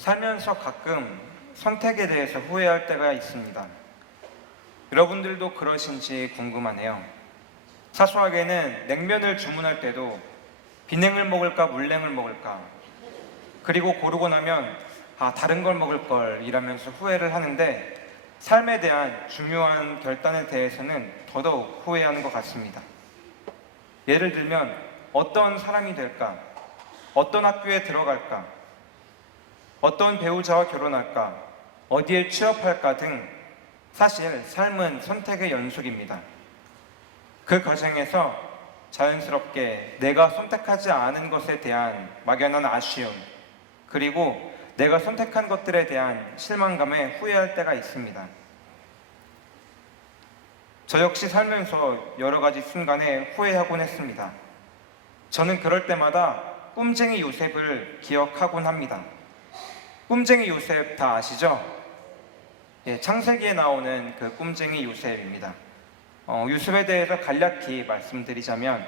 살면서 가끔 선택에 대해서 후회할 때가 있습니다. 여러분들도 그러신지 궁금하네요. 사소하게는 냉면을 주문할 때도 비냉을 먹을까 물냉을 먹을까, 그리고 고르고 나면 다른 걸 먹을 걸 이라면서 후회를 하는데, 삶에 대한 중요한 결단에 대해서는 더더욱 후회하는 것 같습니다. 예를 들면 어떤 사람이 될까, 어떤 학교에 들어갈까, 어떤 배우자와 결혼할까, 어디에 취업할까 등 사실 삶은 선택의 연속입니다. 그 과정에서 자연스럽게 내가 선택하지 않은 것에 대한 막연한 아쉬움, 그리고 내가 선택한 것들에 대한 실망감에 후회할 때가 있습니다. 저 역시 살면서 여러 가지 순간에 후회하곤 했습니다. 저는 그럴 때마다 꿈쟁이 요셉을 기억하곤 합니다. 꿈쟁이 요셉 다 아시죠? 창세기에 나오는 그 꿈쟁이 요셉입니다. 요셉에 대해서 간략히 말씀드리자면,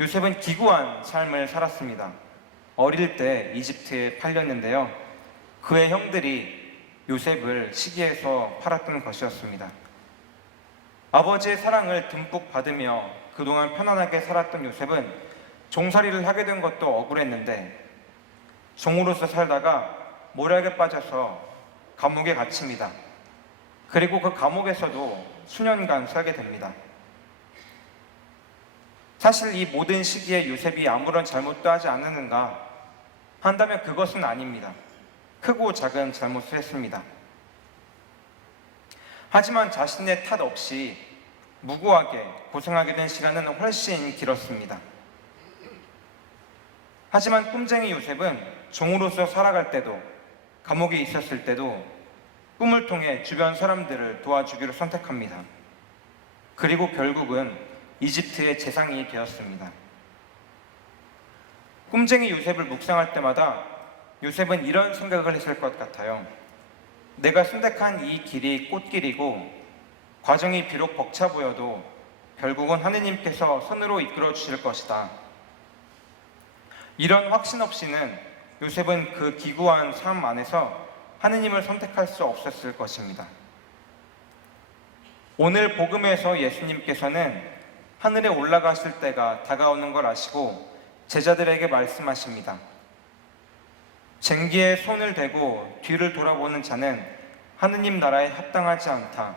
요셉은 기구한 삶을 살았습니다. 어릴 때 이집트에 팔렸는데요, 그의 형들이 요셉을 시기해서 팔았던 것이었습니다. 아버지의 사랑을 듬뿍 받으며 그동안 편안하게 살았던 요셉은 종살이를 하게 된 것도 억울했는데, 종으로서 살다가 모략에 빠져서 감옥에 갇힙니다. 그리고 그 감옥에서도 수년간 살게 됩니다. 사실 이 모든 시기에 요셉이 아무런 잘못도 하지 않았는가 한다면 그것은 아닙니다. 크고 작은 잘못을 했습니다. 하지만 자신의 탓 없이 무고하게 고생하게 된 시간은 훨씬 길었습니다. 하지만 꿈쟁이 요셉은 종으로서 살아갈 때도, 감옥에 있었을 때도 꿈을 통해 주변 사람들을 도와주기로 선택합니다. 그리고 결국은 이집트의 재상이 되었습니다. 꿈쟁이 요셉을 묵상할 때마다 요셉은 이런 생각을 했을 것 같아요. 내가 선택한 이 길이 꽃길이고, 과정이 비록 벅차 보여도 결국은 하느님께서 선으로 이끌어 주실 것이다. 이런 확신 없이는 요셉은 그 기구한 삶 안에서 하느님을 선택할 수 없었을 것입니다. 오늘 복음에서 예수님께서는 하늘에 올라가실 때가 다가오는 걸 아시고 제자들에게 말씀하십니다. 쟁기에 손을 대고 뒤를 돌아보는 자는 하느님 나라에 합당하지 않다.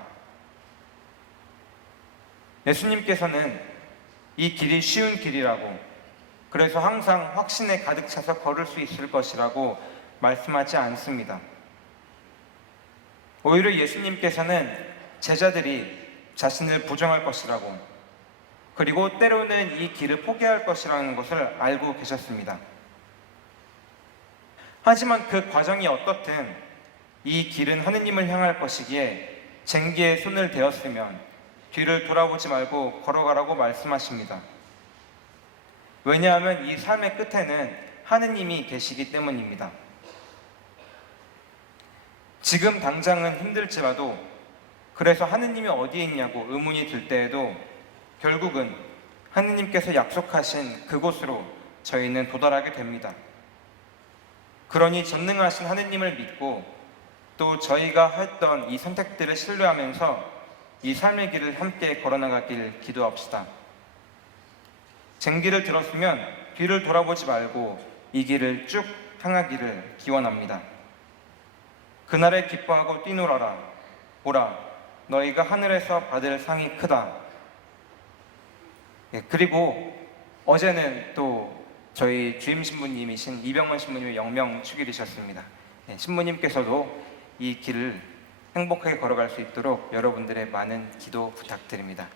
예수님께서는 이 길이 쉬운 길이라고, 그래서 항상 확신에 가득 차서 걸을 수 있을 것이라고 말씀하지 않습니다. 오히려 예수님께서는 제자들이 자신을 부정할 것이라고, 그리고 때로는 이 길을 포기할 것이라는 것을 알고 계셨습니다. 하지만 그 과정이 어떻든 이 길은 하느님을 향할 것이기에 쟁기에 손을 대었으면 뒤를 돌아보지 말고 걸어가라고 말씀하십니다. 왜냐하면 이 삶의 끝에는 하느님이 계시기 때문입니다. 지금 당장은 힘들지라도, 그래서 하느님이 어디에 있냐고 의문이 들 때에도 결국은 하느님께서 약속하신 그곳으로 저희는 도달하게 됩니다. 그러니 전능하신 하느님을 믿고 또 저희가 했던 이 선택들을 신뢰하면서 이 삶의 길을 함께 걸어나가길 기도합시다. 쟁기를 들었으면 뒤를 돌아보지 말고 이 길을 쭉 향하기를 기원합니다. 그날에 기뻐하고 뛰놀아라. 보라, 너희가 하늘에서 받을 상이 크다. 그리고 어제는 또 저희 주임 신부님이신 이병헌 신부님의 영명 축일이셨습니다. 신부님께서도 이 길을 행복하게 걸어갈 수 있도록 여러분들의 많은 기도 부탁드립니다.